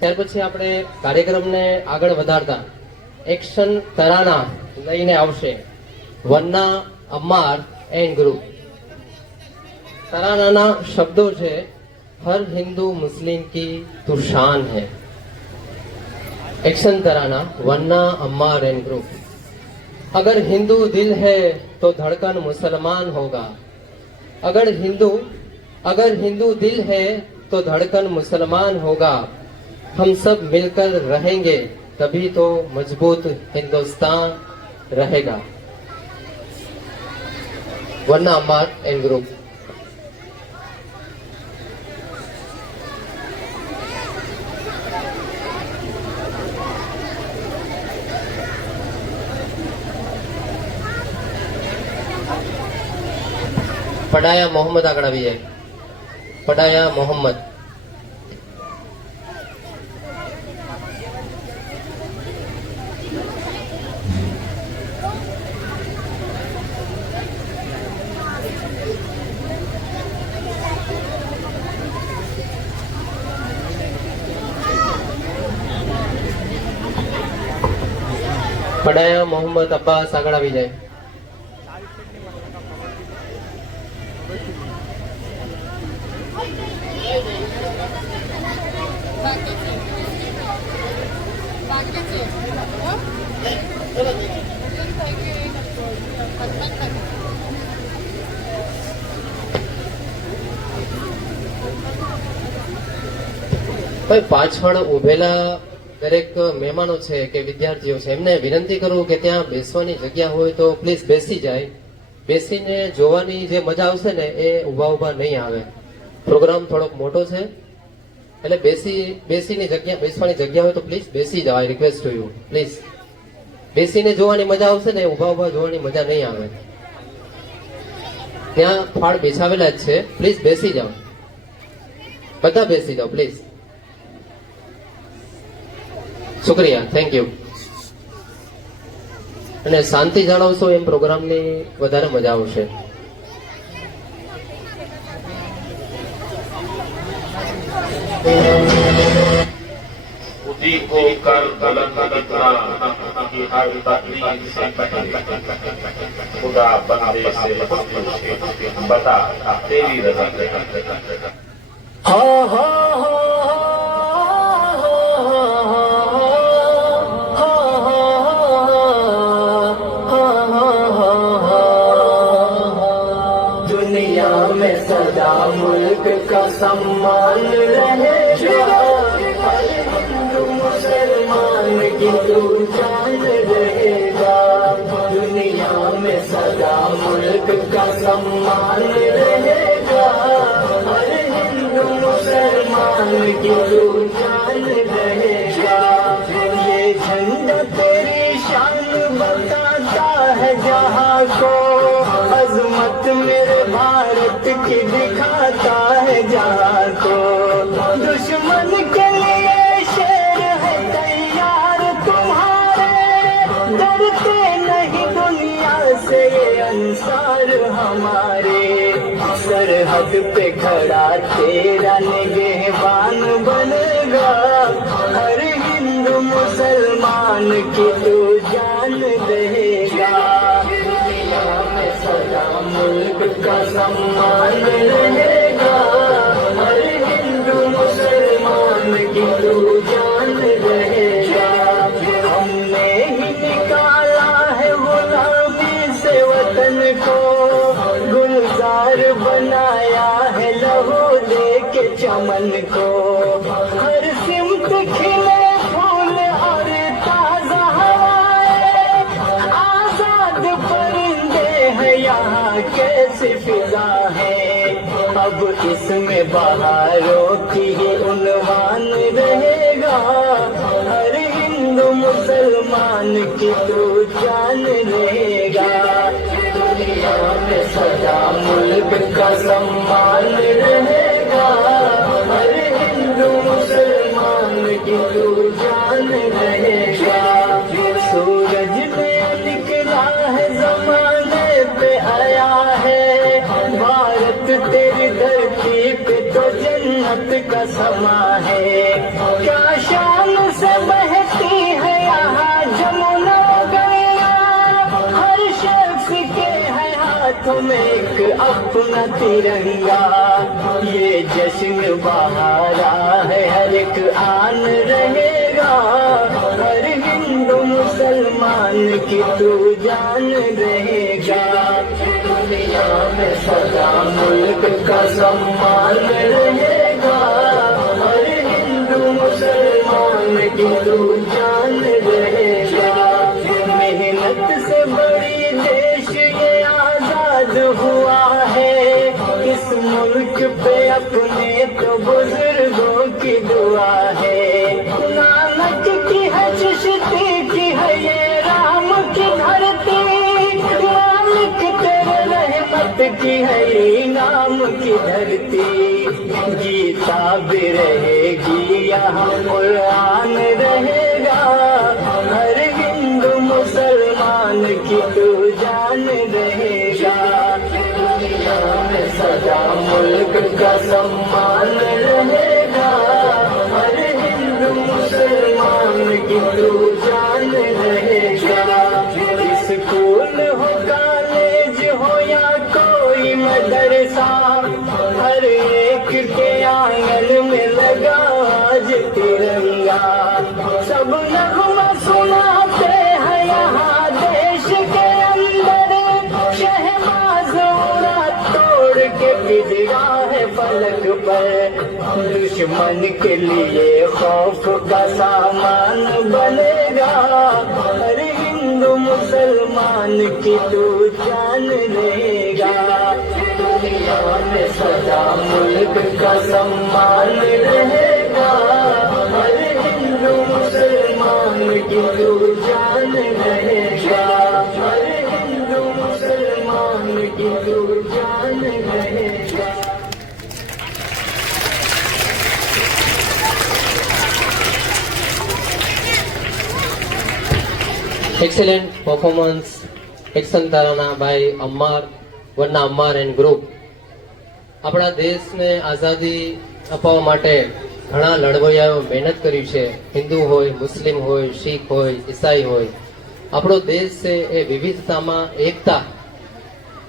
ત્યાર પછી આપણે કાર્યક્રમને આગળ વધારતા એક્શન તરાના લઈને આવશે વન્ના અમ્માર એન્ડ ગ્રુપ. તરાનાના શબ્દો છે, हर हिंदू मुस्लिम की तो शान है. एक्शन तराना वन्ना अम्मार एंड ग्रुप. अगर हिंदू दिल है तो धड़कन मुसलमान होगा. अगर हिंदू दिल है तो धड़कन मुसलमान होगा. हम सब मिलकर रहेंगे तभी तो मजबूत हिंदुस्तान रहेगा. वन्ना अम्मार एंड ग्रुप. पढ़ाया मोहम्मद आगड़ा भी है. पढ़ाया मोहम्मद. पढ़ाया मोहम्मद अब्बास आगड़ा भी जाए. પાછળ ઉભેલા દરેક મહેમાનો છે કે વિદ્યાર્થીઓ છે, એમને વિનંતી કરું કે ત્યાં બેસવાની જગ્યા હોય તો પ્લીઝ બેસી જાય. બેસીને જોવાની જે મજા આવશે ને એ ઉભા ઉભા નહીં આવે. પ્રોગ્રામ થોડોક મોટો છે એટલે બેસવાની જગ્યા હોય તો પ્લીઝ બેસી જાવ. I request to you please. બેસીને જોવાની મજા આવશે ને ઉભા ઉભા જોવાની મજા નહીં આવે. ત્યાં ફાળ બેસાવેલા જ છે, પ્લીઝ બેસી જાઓ. બધા બેસી જાઓ પ્લીઝ. શુક્રિયા, thank you. અને શાંતિ જાળવશો એમ પ્રોગ્રામની વધારે મજા આવશે. को कर गलत इतना कि हर तकलीफ से खुदा बंदे से पूछे बता तेरी रजा. दुनिया में सदा मुल्क का सम्मान रहे. तू जान रहेगा. दुनिया में सदा मुल्क का सम्मान रहेगा. हर हिंदू मुसलमान की तू जान रहेगा. ये झंडा तेरी शान बताता है जहाँ को. अजमत मेरे भारत की दिखाता है जहाँ को. दुश्मन के लिए शेर है तैयार तुम्हारे. डरते नहीं दुनिया से ये अंसार हमारे. सरहद पे खड़ा तेरा निगहबान बनेगा. हर हिंदू मुसलमान की तू जान रहेगा. दुनिया में सदा मुल्क का सम्मान रहेगा. हर हिंदू मुसलमान की तू जान रहेगा. हमने ही निकाला है गुलामी से वतन को. गुलजार बनाया है लहू दे के चमन को. हर सिमत खिले फूल और ताजा हवाएं. आजाद परिंदे हैं यहाँ कैसी फिजा है. अब इसमें बहारों की ही उन्वान रहेगा. हर हिंदू मुसलमान की तू जान रहेगा. दुनिया में सदा मुल्क का सम्मान रहेगा. हर हिंदू मुसलमान की तू जान रहेगा. सूरज नया निकला है जमाने पे आया है. भारत तेरी धरती पे तो जन्नत का समा है. क्या अपना तिरंगा। ये जश्न बहारा है हर एक आन रहेगा, हर हिंदू मुसलमान की तू जान रहेगा। दुनिया में सदा मुल्क का सम्मान रहेगा, हर हिंदू मुसलमान की तू जान रहेगा। मेहनत से बड़ी देश ये आजाद हुआ है, इस मुल्क पे अपने तो बुजुर्गों की दुआ है। नानक की है चिश्ती की है ये राम की धरती, नानक तेरे रहमत की है ये नाम की धरती। गीता भी रहेगी यहाँ कुरान रहेगा, हर हिंदू मुसलमान की तू जान रहेगा। दुनिया में सदा मुल्क का सम्मान रहेगा, हर हिंदू मुसलमान की तू जान रहेगा। स्कूल हो कॉलेज हो या कोई मदरसा, हर एक के आंगन में लगा आज तिरंगा। सब नगमा सुनाते हैं यहाँ देश के अंदर, शहनाज उड़ा तोड़ के पिजरा है फलक पर। दुश्मन के लिए खौफ का सामान बनेगा, हर हिंदू मुसलमान की तू जान रहेगा। दुनिया में सदा मुल्क का सम्मान रहेगा, हर हिंदू मुसलमान की तू जान रहेगा, हर हिंदू मुसलमान की तू जान रहेगा। એક્સેલન્ટ પરફોર્મન્સ એક્શન તારાના ભાઈ અમ્માર વરના અમ્માર એન્ડ ગ્રુપ આપણા દેશને આઝાદી અપાવવા માટે ઘણા લડવૈયાઓ મહેનત કરી છે. હિન્દુ હોય, મુસ્લિમ હોય, શીખ હોય, ઈસાઈ હોય. આપણો દેશ છે એ વિવિધતામાં એકતા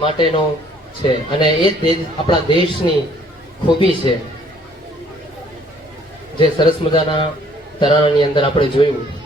માટેનો છે અને એ આપણા દેશની ખૂબી છે, જે સરસ મજાના તરાનાની અંદર આપણે જોયું.